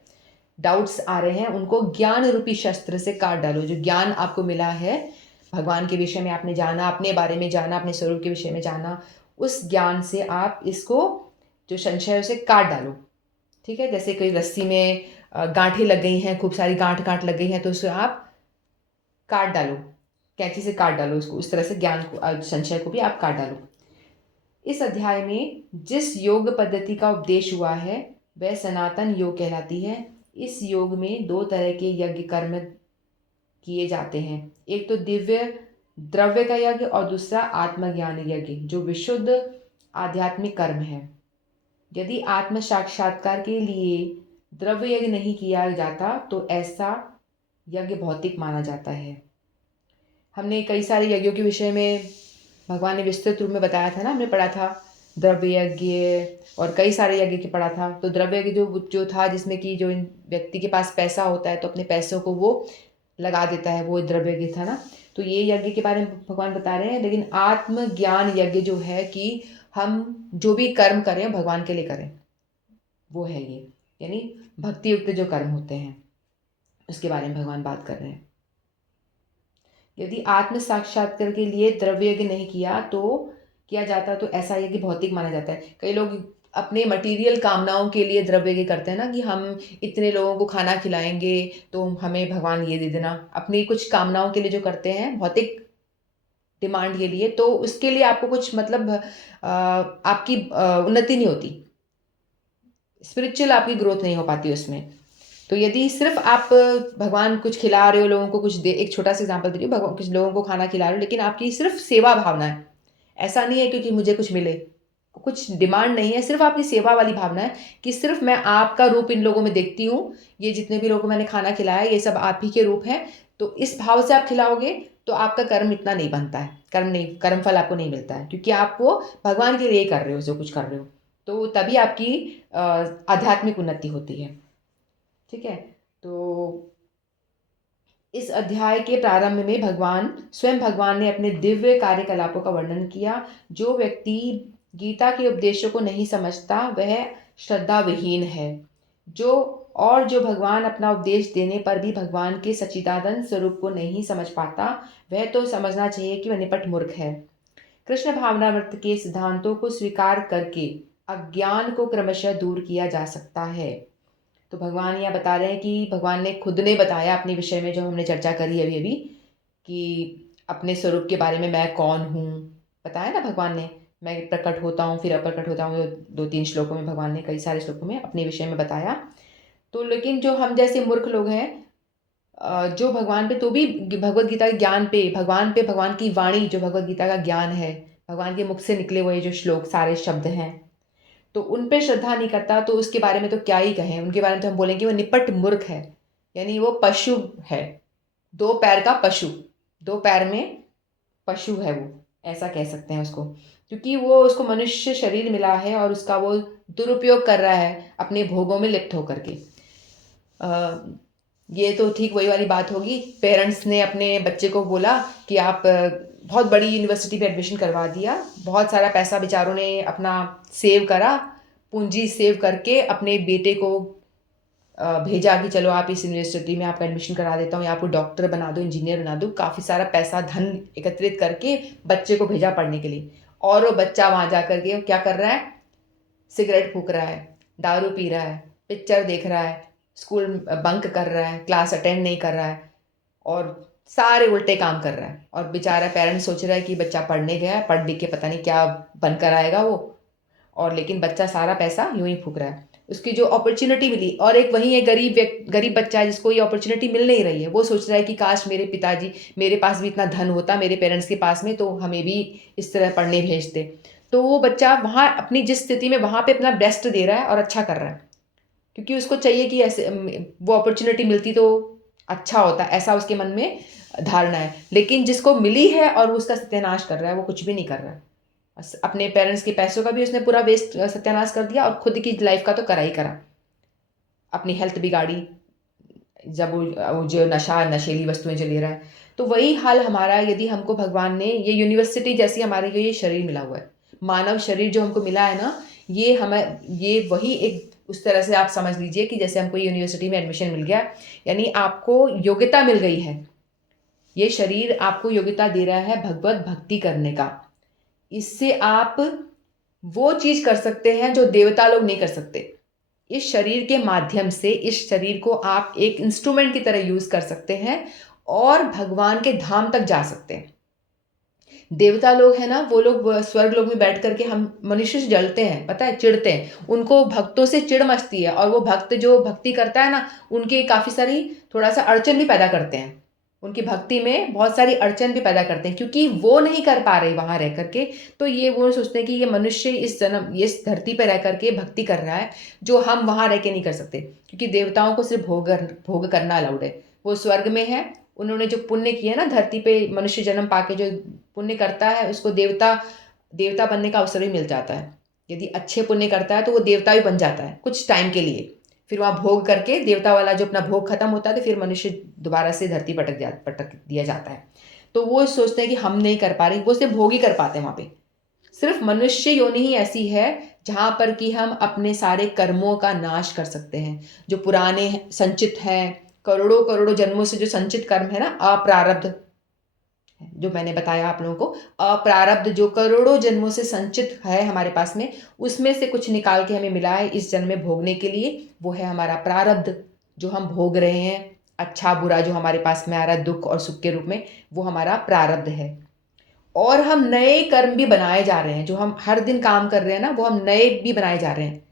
डाउट्स आ रहे हैं उनको ज्ञान रूपी शस्त्र से काट डालो। जो ज्ञान आपको मिला है भगवान के विषय में, आपने जाना, अपने बारे में जाना, अपने स्वरूप के विषय में जाना, उस ज्ञान से आप इसको जो संशय है उसे काट डालो। ठीक है? जैसे कोई रस्सी में गांठें लग गई हैं, खूब सारी गांठ लग गई हैं, तो उसे आप काट डालो, कैंची से काट डालो उसको, उस तरह से ज्ञान को, संशय को भी आप काट डालो। इस अध्याय में जिस योग पद्धति का उपदेश हुआ है वह सनातन योग कहलाती है। इस योग में 2 तरह के यज्ञ कर्म किए जाते हैं। एक तो दिव्य द्रव्य का यज्ञ और दूसरा आत्मज्ञान यज्ञ, जो विशुद्ध आध्यात्मिक कर्म है। यदि आत्म साक्षात्कार के लिए द्रव्य यज्ञ नहीं किया जाता तो ऐसा यज्ञ भौतिक माना जाता है। हमने कई सारे यज्ञों के विषय में भगवान ने विस्तृत रूप में बताया था ना, हमने पढ़ा था द्रव्य यज्ञ और कई सारे यज्ञ के पढ़ा था। तो द्रव्य यज्ञ जो था, जिसमें कि जो व्यक्ति के पास पैसा होता है तो अपने पैसों को वो लगा देता है, वो द्रव्य यज्ञ था ना। तो ये यज्ञ के बारे में भगवान बता रहे हैं। लेकिन आत्मज्ञान यज्ञ जो है कि हम जो भी कर्म करें भगवान के लिए करें, वो है ये, यानी भक्ति युक्त जो कर्म होते हैं उसके बारे में भगवान बात कर रहे हैं। यदि आत्म साक्षात्कार के लिए द्रव्य यज्ञ नहीं किया जाता तो ऐसा यज्ञ भौतिक माना जाता है। कई लोग अपने मटेरियल कामनाओं के लिए द्रव्य यज्ञ करते हैं ना, कि हम इतने लोगों को खाना खिलाएंगे तो हमें भगवान ये दे देना। अपनी कुछ कामनाओं के लिए जो करते हैं, भौतिक डिमांड के लिए, तो उसके लिए आपको कुछ मतलब आपकी उन्नति नहीं होती, स्पिरिचुअल आपकी ग्रोथ नहीं हो पाती उसमें। तो यदि सिर्फ आप भगवान कुछ खिला रहे हो लोगों को, कुछ दे, एक छोटा सा एग्जांपल दे रही हूँ, भगवान कुछ लोगों को खाना खिला रहे हो लेकिन आपकी सिर्फ सेवा भावना है, ऐसा नहीं है क्योंकि मुझे कुछ मिले, कुछ डिमांड नहीं है, सिर्फ आपकी सेवा वाली भावना है कि सिर्फ मैं आपका रूप इन लोगों में देखती हूँ, ये जितने भी लोगों को मैंने खाना खिलाया ये सब आप ही के रूप हैं। तो इस भाव से आप खिलाओगे तो आपका कर्म इतना नहीं बनता है, कर्म फल आपको नहीं मिलता है, क्योंकि आप वो भगवान के लिए कर रहे हो जो कुछ कर रहे हो। तो तभी आपकी आध्यात्मिक उन्नति होती है। ठीक है, तो इस अध्याय के प्रारंभ में स्वयं भगवान ने अपने दिव्य कार्यकलापों का वर्णन किया। जो व्यक्ति गीता के उपदेशों को नहीं समझता वह श्रद्धा विहीन है। जो भगवान अपना उपदेश देने पर भी भगवान के सच्चिदानंद स्वरूप को नहीं समझ पाता, वह तो समझना चाहिए कि वह निपट मूर्ख है। कृष्ण भावनामृत के सिद्धांतों को स्वीकार करके अज्ञान को क्रमशः दूर किया जा सकता है। तो भगवान यहाँ बता रहे हैं कि भगवान ने खुद ने बताया अपने विषय में, जो हमने चर्चा करी अभी अभी, कि अपने स्वरूप के बारे में, मैं कौन हूँ, बताया ना भगवान ने, मैं प्रकट होता हूँ फिर अप्रकट होता हूँ। 2-3 श्लोकों में भगवान ने, कई सारे श्लोकों में अपने विषय में बताया। तो लेकिन जो हम जैसे मूर्ख लोग हैं, जो भगवान पे, तो भी भगवत गीता के ज्ञान पे, भगवान की वाणी जो भगवत गीता का ज्ञान है, भगवान के मुख से निकले हुए जो श्लोक सारे शब्द हैं, तो उन पे श्रद्धा नहीं करता तो उसके बारे में तो क्या ही कहें। उनके बारे में तो हम बोलेंगे वो निपट मूर्ख है, यानी वो पशु है, 2 पैर का पशु, 2 पैर में पशु है वो, ऐसा कह सकते हैं उसको, क्योंकि वो उसको मनुष्य शरीर मिला है और उसका वो दुरुपयोग कर रहा है अपने भोगों में लिप्त होकर के। ये तो ठीक वही वाली बात होगी, पेरेंट्स ने अपने बच्चे को बोला कि आप बहुत बड़ी यूनिवर्सिटी में एडमिशन करवा दिया, बहुत सारा पैसा बेचारों ने अपना सेव करा, पूंजी सेव करके अपने बेटे को भेजा कि चलो आप इस यूनिवर्सिटी में आपका एडमिशन करा देता हूँ, या आपको डॉक्टर बना दो, इंजीनियर बना दो, काफ़ी सारा पैसा धन एकत्रित करके बच्चे को भेजा पढ़ने के लिए। और वो बच्चा वहाँ जा करके क्या कर रहा है, सिगरेट फूक रहा है, दारू पी रहा है, पिक्चर देख रहा है, स्कूल बंक कर रहा है, क्लास अटेंड नहीं कर रहा है और सारे उल्टे काम कर रहा है। और बेचारा पेरेंट्स सोच रहा है कि बच्चा पढ़ने गया है, पढ़ लिख के पता नहीं क्या बनकर आएगा वो, और लेकिन बच्चा सारा पैसा यूं ही फूक रहा है। उसकी जो अपॉर्चुनिटी मिली, और एक वहीं एक गरीब बच्चा है जिसको ये अपॉर्चुनिटी मिल नहीं रही है, वो सोच रहा है कि काश मेरे पिताजी, मेरे पास भी इतना धन होता मेरे पेरेंट्स के पास में, तो हमें भी इस तरह पढ़ने भेजते। तो वो बच्चा वहाँ अपनी जिस स्थिति में, वहाँ पे अपना बेस्ट दे रहा है और अच्छा कर रहा है, क्योंकि उसको चाहिए कि ऐसे वो अपॉर्चुनिटी मिलती तो अच्छा होता, ऐसा उसके मन में धारणा है। लेकिन जिसको मिली है और वो उसका सत्यानाश कर रहा है, वो कुछ भी नहीं कर रहा है, अपने पेरेंट्स के पैसों का भी उसने पूरा वेस्ट, सत्यानाश कर दिया, और खुद की लाइफ का तो करा ही करा, अपनी हेल्थ बिगाड़ी, जब वो जो नशेली वस्तुएं जो ले रहा है। तो वही हाल हमारा, यदि हमको भगवान ने ये यूनिवर्सिटी जैसी हमारे को ये शरीर मिला हुआ है, मानव शरीर जो हमको मिला है ना, ये वही एक, उस तरह से आप समझ लीजिए कि जैसे हमको यूनिवर्सिटी में एडमिशन मिल गया, यानी आपको योग्यता मिल गई है, ये शरीर आपको योग्यता दे रहा है भगवत भक्ति करने का। इससे आप वो चीज कर सकते हैं जो देवता लोग नहीं कर सकते। इस शरीर के माध्यम से, इस शरीर को आप एक इंस्ट्रूमेंट की तरह यूज कर सकते हैं और भगवान के धाम तक जा सकते हैं। देवता लोग हैं ना, वो लोग स्वर्ग लोक में बैठ करके हम मनुष्य से जलते हैं, पता है, चिढ़ते हैं। उनको भक्तों से चिढ़ मचती है, और वो भक्त जो भक्ति करता है ना, उनकी काफ़ी सारी थोड़ा-सा अड़चन भी पैदा करते हैं। उनकी भक्ति में बहुत सारी अड़चन भी पैदा करते हैं, क्योंकि वो नहीं कर पा रहे वहाँ रह कर के, तो ये वो सोचते हैं कि ये मनुष्य इस धरती पे रह कर के भक्ति कर रहा है, जो हम वहाँ रह के नहीं कर सकते। क्योंकि देवताओं को सिर्फ़ भोग करना अलाउड है। वो स्वर्ग में है, उन्होंने जो पुण्य किया ना धरती पे मनुष्य जन्म पाके, जो पुण्य करता है उसको देवता देवता बनने का अवसर भी मिल जाता है। यदि अच्छे पुण्य करता है तो वो देवता भी बन जाता है कुछ टाइम के लिए। फिर वहाँ भोग करके देवता वाला जो अपना भोग खत्म होता है, तो फिर मनुष्य दोबारा से धरती पटक दिया जाता है। तो वो सोचते हैं कि हम नहीं कर पा रहे, वो सिर्फ भोग ही कर पाते हैं वहाँ पे। सिर्फ मनुष्य योनि ही ऐसी है जहाँ पर कि हम अपने सारे कर्मों का नाश कर सकते हैं। जो पुराने संचित हैं, करोड़ों करोड़ों जन्मों से जो संचित कर्म है ना, अप्रारब्ध, जो मैंने बताया आप लोगों को, अप्रारब्ध जो करोड़ों जन्मों से संचित है हमारे पास में, उसमें से कुछ निकाल के हमें मिला है इस जन्म में भोगने के लिए। वो है हमारा प्रारब्ध, जो हम भोग रहे हैं। अच्छा बुरा जो हमारे पास में आ रहा है दुख और सुख के रूप में, वो हमारा प्रारब्ध है। और हम नए कर्म भी बनाए जा रहे हैं, जो हम हर दिन काम कर रहे हैं ना, वो हम नए भी बनाए जा रहे हैं।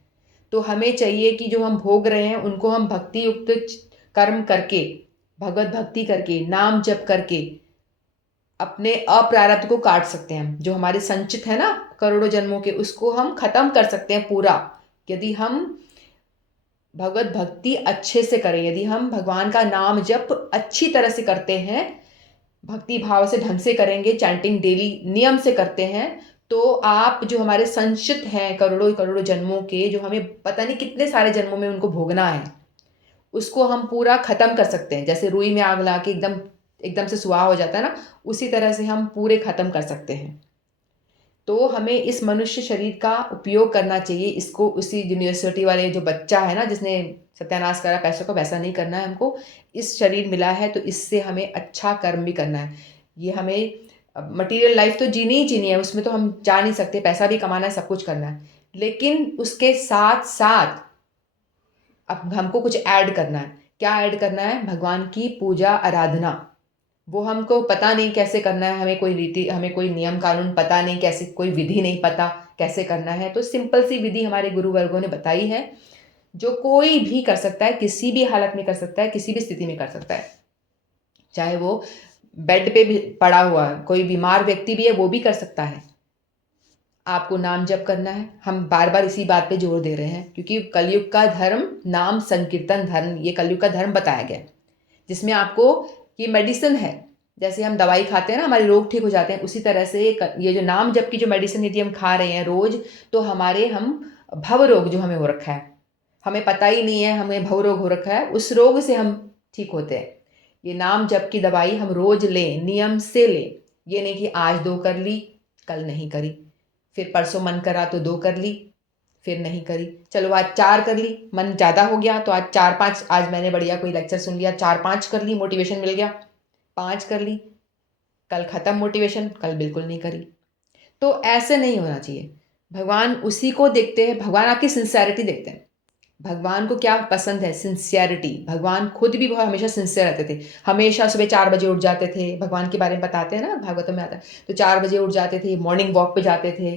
तो हमें चाहिए कि जो हम भोग रहे हैं उनको हम भक्ति युक्त कर्म करके, भगवत भक्ति करके, नाम जप करके अपने अप्रारब्ध को काट सकते हैं। जो हमारे संचित है ना करोड़ों जन्मों के, उसको हम खत्म कर सकते हैं पूरा, यदि हम भगवत भक्ति अच्छे से करें, यदि हम भगवान का नाम जप अच्छी तरह से करते हैं, भक्ति भाव से ढंग से करेंगे, चैंटिंग डेली नियम से करते हैं, तो आप जो हमारे संचित हैं करोड़ों करोड़ों जन्मों के, जो हमें पता नहीं कितने सारे जन्मों में उनको भोगना है, उसको हम पूरा खत्म कर सकते हैं। जैसे रुई में आग ला के एकदम एकदम से सुहा हो जाता है ना, उसी तरह से हम पूरे खत्म कर सकते हैं। तो हमें इस मनुष्य शरीर का उपयोग करना चाहिए। इसको उसी यूनिवर्सिटी वाले जो बच्चा है ना जिसने सत्यानाश करा पैसों का, वैसा नहीं करना है हमको। इस शरीर मिला है तो इससे हमें अच्छा कर्म भी करना है। ये हमें मटेरियल लाइफ तो जीनी ही जीनी है, उसमें तो हम जा नहीं सकते, पैसा भी कमाना है, सब कुछ करना है। लेकिन उसके साथ साथ अब हमको कुछ ऐड करना है। क्या ऐड करना है? भगवान की पूजा आराधना। वो हमको पता नहीं कैसे करना है, हमें कोई रीति, हमें कोई नियम कानून पता नहीं, कैसे कोई विधि नहीं पता कैसे करना है। तो सिंपल सी विधि हमारे गुरु वर्गों ने बताई है, जो कोई भी कर सकता है, किसी भी हालत में कर सकता है, किसी भी स्थिति में कर सकता है। चाहे वो बेड पे भी पड़ा हुआ है, कोई बीमार व्यक्ति भी है, वो भी कर सकता है। आपको नाम जप करना है। हम बार बार इसी बात पे जोर दे रहे हैं, क्योंकि कलयुग का धर्म नाम संकीर्तन धर्म, ये कलयुग का धर्म बताया गया है, जिसमें आपको ये मेडिसिन है। जैसे हम दवाई खाते हैं ना, हमारे रोग ठीक हो जाते हैं, उसी तरह से ये जो नाम जप की जो मेडिसिन यदि हम खा रहे हैं रोज, तो हमारे हम भव रोग जो हमें हो रखा है, हमें पता ही नहीं है हमें भव रोग हो रखा है, उस रोग से हम ठीक होते हैं। ये नाम जप की दवाई हम रोज लें, नियम से लें। ये नहीं कि आज 2 कर ली, कल नहीं करी, फिर परसों मन करा तो 2 कर ली, फिर नहीं करी, चलो आज 4 कर ली, मन ज़्यादा हो गया तो आज 4-5, आज मैंने बढ़िया कोई लेक्चर सुन लिया, 4-5 कर ली, मोटिवेशन मिल गया, 5 कर ली, कल ख़त्म मोटिवेशन, कल बिल्कुल नहीं करी। तो ऐसे नहीं होना चाहिए। भगवान उसी को देखते हैं, भगवान आपकी सिंसियरिटी देखते हैं। भगवान को क्या पसंद है? सिंसियरिटी। भगवान खुद भी बहुत हमेशा सिंसियर रहते थे। हमेशा सुबह 4 बजे उठ जाते थे। भगवान के बारे में बताते हैं ना, भागवतम में आता है। तो 4 बजे उठ जाते थे, मॉर्निंग वॉक पे जाते थे,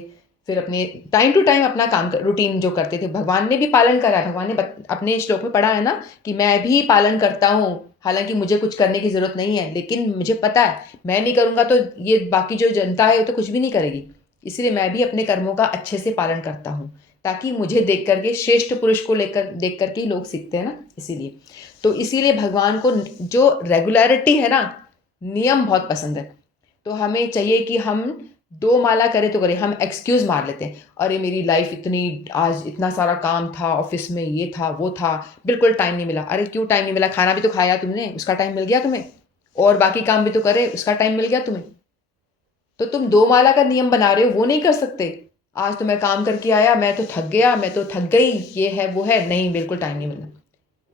फिर अपने टाइम टू टाइम अपना काम रूटीन जो करते थे, भगवान ने भी पालन करा है। भगवान ने अपने श्लोक में पढ़ा है ना कि मैं भी पालन करता हूँ, हालांकि मुझे कुछ करने की ज़रूरत नहीं है, लेकिन मुझे पता है मैं नहीं करूँगा तो ये बाकी जो जनता है वो तो कुछ भी नहीं करेगी। इसलिए मैं भी अपने कर्मों का अच्छे से पालन करता हूँ, ताकि मुझे देख करके, श्रेष्ठ पुरुष को लेकर देख करके ही लोग सीखते हैं ना, इसीलिए। तो इसीलिए भगवान को जो रेगुलरिटी है ना, नियम बहुत पसंद है। तो हमें चाहिए कि हम 2 माला करें तो करें। हम एक्सक्यूज़ मार लेते हैं, अरे मेरी लाइफ इतनी, आज इतना सारा काम था, ऑफिस में ये था वो था, बिल्कुल टाइम नहीं मिला। अरे क्यों टाइम नहीं मिला? खाना भी तो खाया तुमने, उसका टाइम मिल गया तुम्हें, और बाकी काम भी तो करे, उसका टाइम मिल गया तुम्हें। तो तुम 2 माला का नियम बना रहे हो, वो नहीं कर सकते? आज तो मैं काम करके आया, मैं तो थक गया, मैं तो थक गई, ये है वो है, नहीं बिल्कुल टाइम नहीं मिला।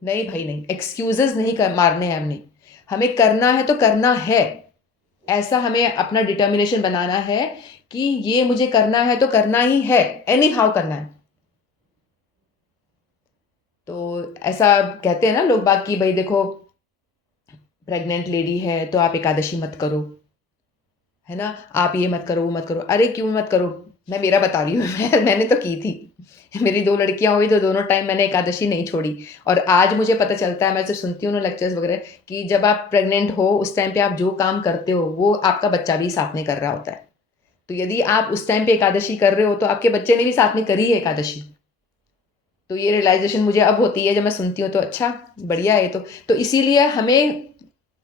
नहीं भाई नहीं, एक्सक्यूजेस नहीं मारने हैं हमने, हमें करना है तो करना है। ऐसा हमें अपना डिटर्मिनेशन बनाना है कि ये मुझे करना है तो करना ही है, एनी हाउ करना है। तो ऐसा कहते हैं ना लोग बाग कि भाई देखो, प्रेग्नेंट लेडी है तो आप एकादशी मत करो, है ना, आप ये मत करो वो मत करो। अरे क्यों मत करो, मैं मेरा बता रही हूँ मैंने तो की थी मेरी 2 लड़कियाँ हुई तो दोनों टाइम मैंने एकादशी नहीं छोड़ी। और आज मुझे पता चलता है, मैं जब सुनती हूँ ना लेक्चर्स वगैरह, कि जब आप प्रेग्नेंट हो उस टाइम पे आप जो काम करते हो वो आपका बच्चा भी साथ में कर रहा होता है। तो यदि आप उस टाइम पे एकादशी कर रहे हो तो आपके बच्चे ने भी साथ में करी है एकादशी। तो ये रियलाइजेशन मुझे अब होती है जब मैं सुनती हूँ, तो अच्छा बढ़िया है। तो इसीलिए हमें,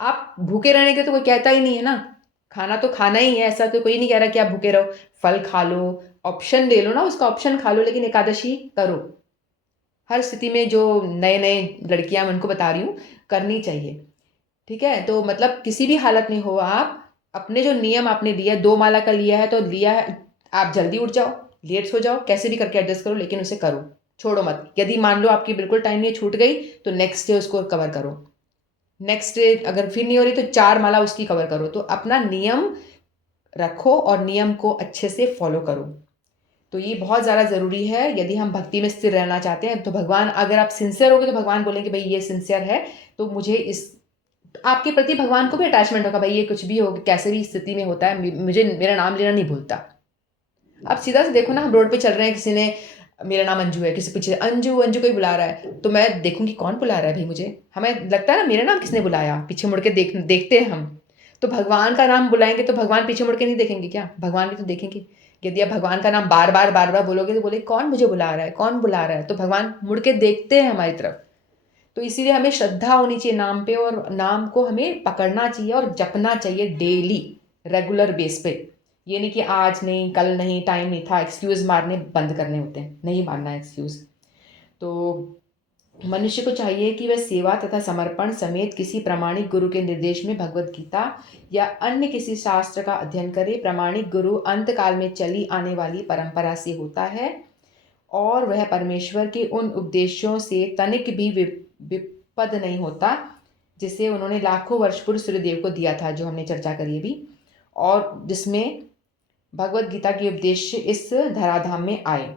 आप भूखे रहने के तो कोई कहता ही नहीं है ना, खाना तो खाना ही है, ऐसा तो कोई नहीं कह रहा कि आप भूखे रहो। फल खा लो, ऑप्शन ले लो ना, उसका ऑप्शन खा लो, लेकिन एकादशी करो। हर स्थिति में जो नए नए लड़कियां, मैं उनको बता रही हूँ, करनी चाहिए। ठीक है, तो मतलब किसी भी हालत में हो आप, अपने जो नियम आपने लिया, 2 माला का लिया है तो लिया है, आप जल्दी उठ जाओ, लेट सो जाओ, कैसे भी करके एडजस्ट करो, लेकिन उसे करो, छोड़ो मत। यदि मान लो आपकी बिल्कुल टाइम नहीं छूट गई तो नेक्स्ट डे उसको कवर करो, नेक्स्ट डे अगर फिर नहीं हो रही तो 4 माला उसकी कवर करो। तो अपना नियम रखो और नियम को अच्छे से फॉलो करो। तो ये बहुत ज़्यादा ज़रूरी है यदि हम भक्ति में स्थिर रहना चाहते हैं। तो भगवान, अगर आप सिंसियर होगे तो भगवान बोलेंगे भाई ये सिंसियर है, तो मुझे इस, आपके प्रति भगवान को भी अटैचमेंट होगा, भाई ये कुछ भी हो, कैसे भी स्थिति में होता है, मुझे मेरा नाम लेना नहीं भूलता। अब सीधा से देखो ना, हम रोड पे चल रहे हैं, किसी ने, मेरा नाम अंजू है, किसी पीछे अंजू अंजू कोई बुला रहा है, तो मैं देखूंगी कौन बुला रहा है भाई मुझे, हमें लगता है ना मेरा नाम किसने बुलाया, पीछे मुड़ के देखते हैं हम। तो भगवान का नाम बुलाएंगे तो भगवान पीछे मुड़ के नहीं देखेंगे क्या? भगवान भी तो देखेंगे। यदि आप भगवान का नाम बार बार बोलोगे तो बोले कौन मुझे बुला रहा है, कौन बुला रहा है, तो भगवान मुड़ के देखते हैं हमारी तरफ। तो इसीलिए हमें श्रद्धा होनी चाहिए नाम पे, और नाम को हमें पकड़ना चाहिए और जपना चाहिए डेली, रेगुलर बेस पे। ये नहीं कि आज नहीं, कल नहीं, टाइम नहीं था, एक्सक्यूज़ मारने बंद करने होते हैं, नहीं मारना है एक्सक्यूज़। तो मनुष्य को चाहिए कि वह सेवा तथा समर्पण समेत किसी प्रामाणिक गुरु के निर्देश में भगवत गीता या अन्य किसी शास्त्र का अध्ययन करे। प्रामाणिक गुरु अंत काल में चली आने वाली परंपरा से होता है और वह परमेश्वर के उन उपदेशों से तनिक भी विपद नहीं होता जिसे उन्होंने लाखों वर्ष पूर्व सूर्यदेव को दिया था, जो हमने चर्चा करी अभी, और जिसमें भगवत गीता के उद्देश्य इस धराधाम में आए।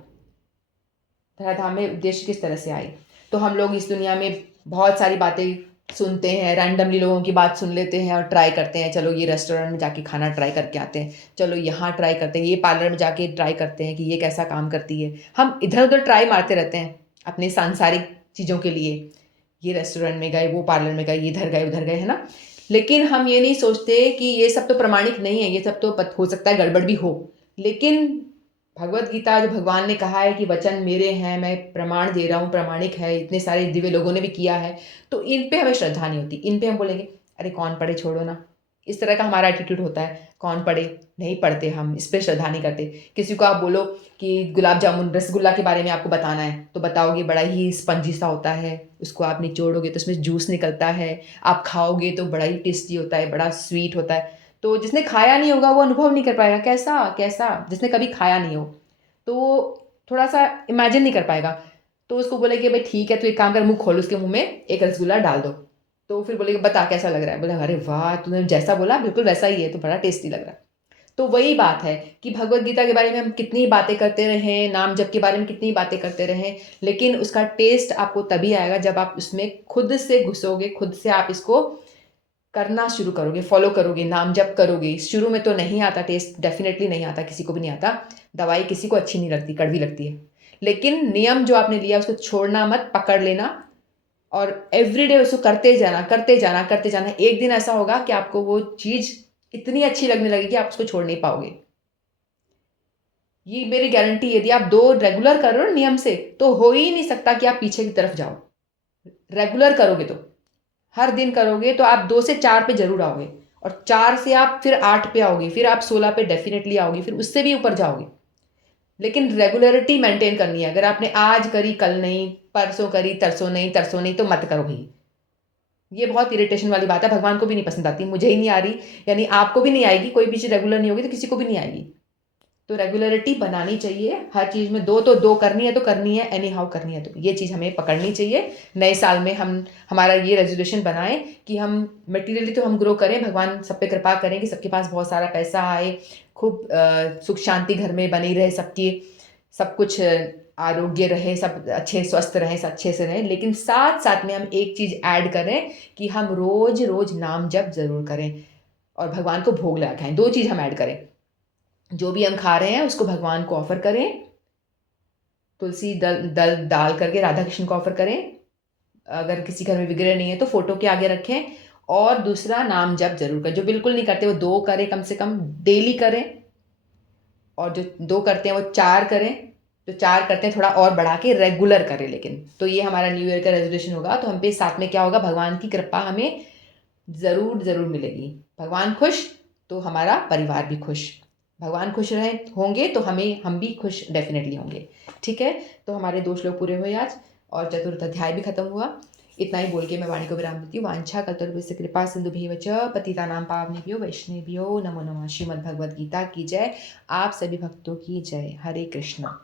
धराधाम में उद्देश्य किस तरह से आए? तो हम लोग इस दुनिया में बहुत सारी बातें सुनते हैं, रैंडमली लोगों की बात सुन लेते हैं और ट्राई करते हैं, चलो ये रेस्टोरेंट में जाके खाना ट्राई करके आते हैं, चलो यहाँ ट्राई करते हैं, ये पार्लर में जाके ट्राई करते हैं कि ये कैसा काम करती है। हम इधर उधर ट्राई मारते रहते हैं अपने सांसारिक चीज़ों के लिए, ये रेस्टोरेंट में गए, वो पार्लर में गए, इधर गए उधर गए, है ना। लेकिन हम ये नहीं सोचते कि ये सब तो प्रमाणिक नहीं है, ये सब तो हो सकता है गड़बड़ भी हो। लेकिन भगवत गीता, जो भगवान ने कहा है कि वचन मेरे हैं, मैं प्रमाण दे रहा हूँ, प्रामाणिक है, इतने सारे दिव्य लोगों ने भी किया है, तो इन पे हमें श्रद्धा नहीं होती। इन पे हम बोलेंगे अरे कौन पढ़े, छोड़ो ना, इस तरह का हमारा एटीट्यूड होता है। कौन पढ़े, नहीं पढ़ते, हम इस पर श्रद्धा नहीं करते। किसी को आप बोलो कि गुलाब जामुन, रसगुल्ला के बारे में आपको बताना है, तो बताओगे बड़ा ही स्पंजी सा होता है, उसको आप निचोड़ोगे तो उसमें जूस निकलता है, आप खाओगे तो बड़ा ही टेस्टी होता है, बड़ा स्वीट होता है। तो जिसने खाया नहीं होगा वो अनुभव नहीं कर पाएगा, कैसा कैसा, जिसने कभी खाया नहीं हो तो वो थोड़ा सा इमेजिन नहीं कर पाएगा। तो उसको बोलेंगे भाई ठीक है, तो एक काम कर, मुंह खोल, उसके मुंह में एक रसगुल्ला डाल दो, तो फिर बोलेगा बता कैसा लग रहा है, बोले अरे वाह तूने जैसा बोला बिल्कुल वैसा ही है, तो बड़ा टेस्टी लग रहा है। तो वही बात है कि भगवत गीता के बारे में हम कितनी बातें करते रहें, नाम जप के बारे में कितनी बातें करते रहें, लेकिन उसका टेस्ट आपको तभी आएगा जब आप उसमें खुद से घुसोगे, खुद से आप इसको करना शुरू करोगे, फॉलो करोगे, नाम जप करोगे। शुरू में तो नहीं आता टेस्ट, डेफिनेटली नहीं आता, किसी को भी नहीं आता। दवाई किसी को अच्छी नहीं लगती, कड़वी लगती है। लेकिन नियम जो आपने लिया उसको छोड़ना मत, पकड़ लेना और एवरीडे उसको करते जाना, करते जाना, करते जाना। एक दिन ऐसा होगा कि आपको वो चीज़ इतनी अच्छी लगने लगेगी आप उसको छोड़ नहीं पाओगे। ये मेरी गारंटी है। यदि आप 2 रेगुलर कर रहे हो नियम से, तो हो ही नहीं सकता कि आप पीछे की तरफ जाओ। रेगुलर करोगे तो, हर दिन करोगे तो आप 2 से 4 पे ज़रूर आओगे, और 4 से आप फिर 8 पे आओगे, फिर आप 16 पे डेफिनेटली आओगे, फिर उससे भी ऊपर जाओगे। लेकिन रेगुलरिटी मेंटेन करनी है। अगर आपने आज करी कल नहीं, परसों करी तरसों नहीं, तो मत करो भाई। ये बहुत इरिटेशन वाली बात है, भगवान को भी नहीं पसंद आती, मुझे ही नहीं आ रही, यानी आपको भी नहीं आएगी। कोई भी चीज़ रेगुलर नहीं होगी तो किसी को भी नहीं आएगी। तो रेगुलरिटी बनानी चाहिए हर चीज़ में। 2 तो 2 करनी है तो करनी है, एनी हाउ करनी है, तो ये चीज़ हमें पकड़नी चाहिए। नए साल में हम हमारा ये रेजोल्यूशन बनाएं कि हम मटेरियली तो हम ग्रो करें, भगवान सब पे कृपा करें कि सबके पास बहुत सारा पैसा आए, खूब सुख शांति घर में बनी रहे सबकी, सब कुछ आरोग्य रहे, सब अच्छे स्वस्थ रहें, सब अच्छे से रहें, लेकिन साथ साथ में हम एक चीज़ ऐड करें कि हम रोज़ रोज़ नाम जप ज़रूर करें और भगवान को भोग लगा खाएं। 2 चीज़ हम ऐड करें, जो भी हम खा रहे हैं उसको भगवान को ऑफ़र करें, तुलसी दल दल डाल करके राधा कृष्ण को ऑफ़र करें। अगर किसी घर में विग्रह नहीं है तो फ़ोटो के आगे रखें, और दूसरा नाम जप ज़रूर करें। जो बिल्कुल नहीं करते वो 2 करें, कम से कम डेली करें, और जो 2 करते हैं वो 4 करें, जो 4 करते हैं थोड़ा और बढ़ा के रेगुलर करें लेकिन। तो ये हमारा न्यू ईयर का रेज़ोल्यूशन होगा, तो हम पे साथ में क्या होगा, भगवान की कृपा हमें ज़रूर, ज़रूर मिलेगी। भगवान खुश तो हमारा परिवार भी खुश। भगवान खुश रहे होंगे तो हम भी खुश डेफ़िनेटली होंगे। ठीक है? तो हमारे 2 श्लोक पूरे हुए आज और चतुर्थ अध्याय भी खत्म हुआ। इतना ही बोल के मैं वाणी को विराम देती हूँ। वांछा कल्पतरुभ्यश्च कृपा सिंधुभ्येव च पतितानां पावनेभ्यो वैष्णवेभ्यो नमो नमः। श्रीमद् भगवद गीता की जय। आप सभी भक्तों की जय। हरे कृष्णा।